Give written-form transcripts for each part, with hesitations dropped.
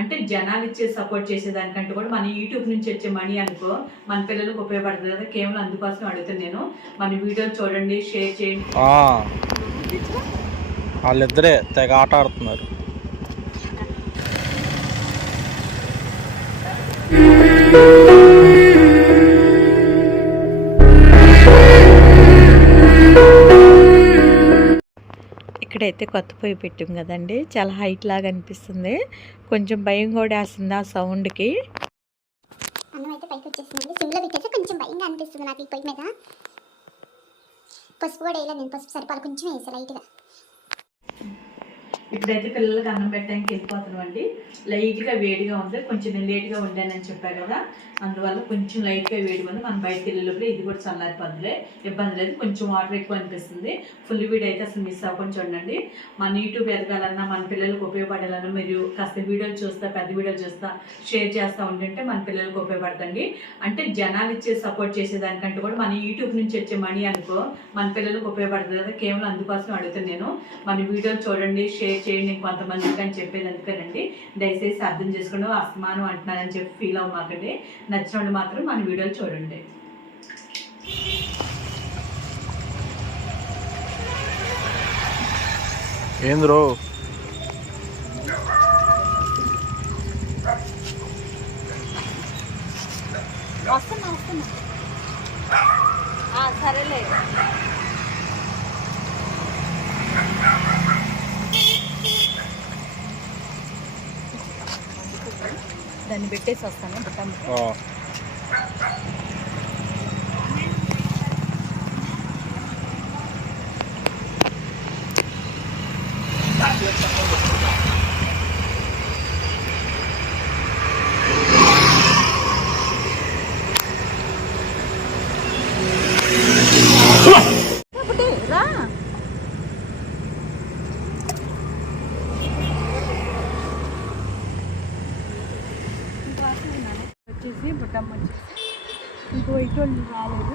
అంటే జనాలు ఇచ్చే సపోర్ట్ చేసేదానికంటే కూడా మన యూట్యూబ్ నుంచి వచ్చే మనీ అనుకో మన పిల్లలకు ఉపయోగపడుతుంది కదా, కేవలం అందుకోసం అడుగుతాను నేను. మన వీడియోలు చూడండి, షేర్ చేయండి. వాళ్ళిద్దరే తెగ ఆట ఆడుతున్నారు. ఇక్కడైతే కొత్త పొయ్యి పెట్టాం కదండి, చాలా హైట్ లాగా అనిపిస్తుంది. కొంచెం భయం కూడా వేస్తుంది ఆ సౌండ్కి. అన్నం అయితే పైకి వచ్చేసిందండి. సిమ్లో పెట్టేస్తే కొంచెం భయంగా అనిపిస్తుంది నాకు ఈ పొయ్యి మీద. పసుపు కూడా వేయలేదు నేను, పసుపు సరిపాలు కొంచెం వేసా లైట్గా. ఇప్పుడైతే పిల్లలకి అన్నం పెట్టడానికి వెళ్ళిపోతున్నాం అండి. లైట్గా వేడిగా ఉంది, కొంచెం నేను లేట్గా వండానని చెప్పాను కదా, అందువల్ల కొంచెం లైట్గా వేడిగా ఉంది. మనం బయటకు వెళ్ళేటప్పుడు ఇది కూడా చల్లారిపోద్దులే, ఇబ్బంది లేదు. కొంచెం వాటర్ ఎక్కువ అనిపిస్తుంది. ఫుల్ వీడియో అయితే అసలు మిస్ అవ్వకుండా చూడండి. మన యూట్యూబ్ ఎదగాలన్నా, మన పిల్లలకు ఉపయోగపడాలన్నా మీరు కాస్త వీడియోలు చూస్తా, పెద్ద వీడియోలు చూస్తా, షేర్ చేస్తూ ఉంటుంటే మన పిల్లలకు ఉపయోగపడుతుంది. అంటే జనాలు ఇచ్చే సపోర్ట్ చేసేదానికంటే కూడా మన యూట్యూబ్ నుంచి వచ్చే మనీ అనుకో మన పిల్లలకు ఉపయోగపడుతుంది కదా, కేవలం అందుకోసం అడుగుతాను నేను. మన వీడియోలు చూడండి, షేర్ చేయండి కొంతమందికి అని చెప్పేది అందుకేనండి. దయచేసి అర్థం చేసుకోండి, అస్తమానం అంటున్నారని చెప్పి ఫీల్ అవ్వమాకండి. నచ్చిన వాళ్ళు మాత్రం మన వీడియోలు చూడండి. ఏంద్రో సరేలే, దాన్ని పెట్టేసి వస్తాను. రా వచ్చేసి బుట్టమ్మ వచ్చేసి ఇంకో ఇటువంటి రాలేదు.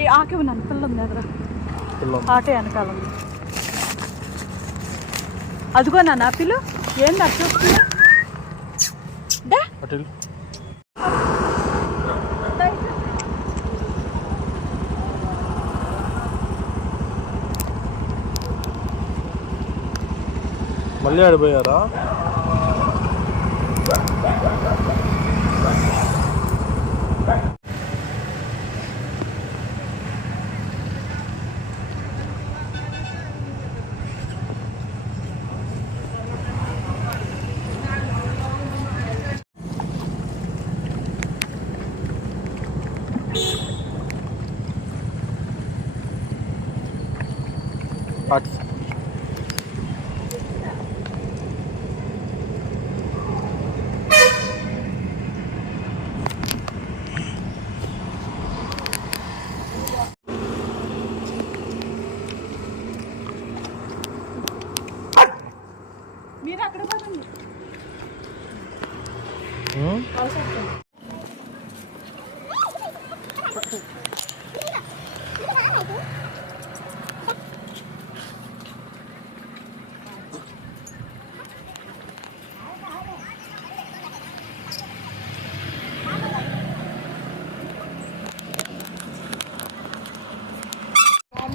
ఈ ఆకే ఉన్నాను, పిల్ల ఉంది ఎదురా, ఆటే వెనకాల ఉంది. అదిగో నా పిల్లు ఏంది అట్లా వస్తుంది. మళ్ళీ ఆడిపోయారా? మీరు అక్కడ పోతుంది.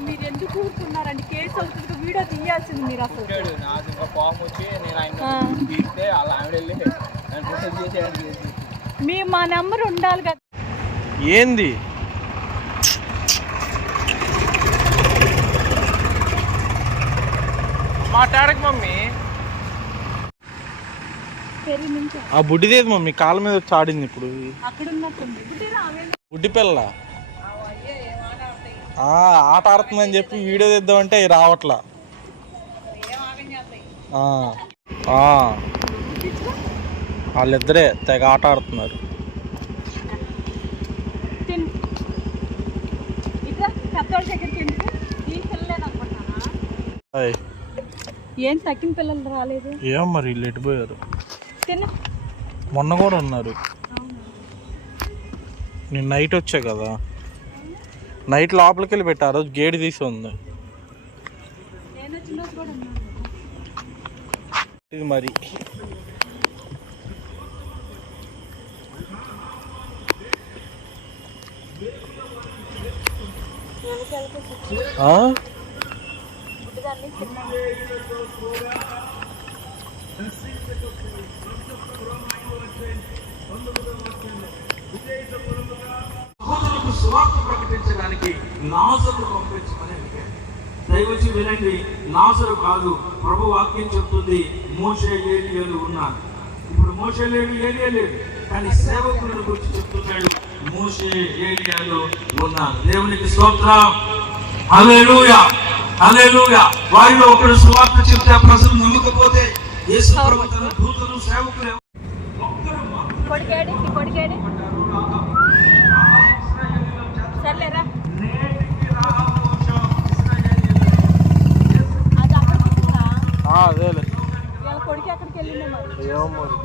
మీరు ఎందుకు కూర్చున్నారండి? కేసు అవుతుంది, వీడియో తీయాల్సింది మీరు. అసలు మా నెంబర్ ఉండాలి కదా. ఏంది మాట్లాడక మమ్మీ? ఆ బుడ్డిదేది మమ్మీ, కాళ్ళ మీద వచ్చి ఆడింది. ఇప్పుడు బుడ్డి పిల్ల ఆట ఆడుతుందని చెప్పి వీడియో తీద్దామంటే రావట్లా. వాళ్ళిద్దరే తెగ ఆట ఆడుతున్నారు. ఏం తక్కిన పిల్లలు రాలేదు. ఏం మరి వీళ్ళు ఎటుపోయారు? మొన్న కూడా ఉన్నారు. నేను నైట్ వచ్చా కదా, నైట్ లోపలికి వెళ్ళి పెట్టారు, గేట్ తీసి ఉంది. ఇది మరి సహోదరులకు సువార్త ప్రకటించడానికి లాజరును పంపించమని అడిగాడు. దయవచ్చి వినండి, లాజరు కాదు, ప్రభు వాక్యం చెప్తుంది మోషే ఏలియాలు ఉన్నారు. ఇప్పుడు మోషే లేడు, ఏలియా లేడు, కానీ సేవకులను గురించి చెప్తున్నాడు, మోషే ఏలియాలు ఉన్నారు. దేవునికి స్తోత్రం. హల్లెలూయా, హల్లెలూయా. వారిలో ఒకరు సువార్త చెప్తే ప్రజలు నమ్మకపోతే యేసు ప్రభు తన దూతలు సేవకులు అదేలే ఏమో మరి.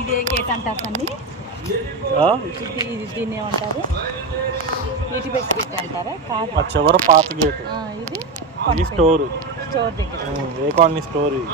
ఇదే గేట్ అంటారు అన్ని దీన్ని ఏమంటారు? ఇటు పెట్టి గేట్ అంటారా? కాదు, ఆ చివరి పాత గేటు ఇది ఇది స్టోర్ స్టోర్ దగ్గర ఏ కాలనీ స్టోర్ ఇది.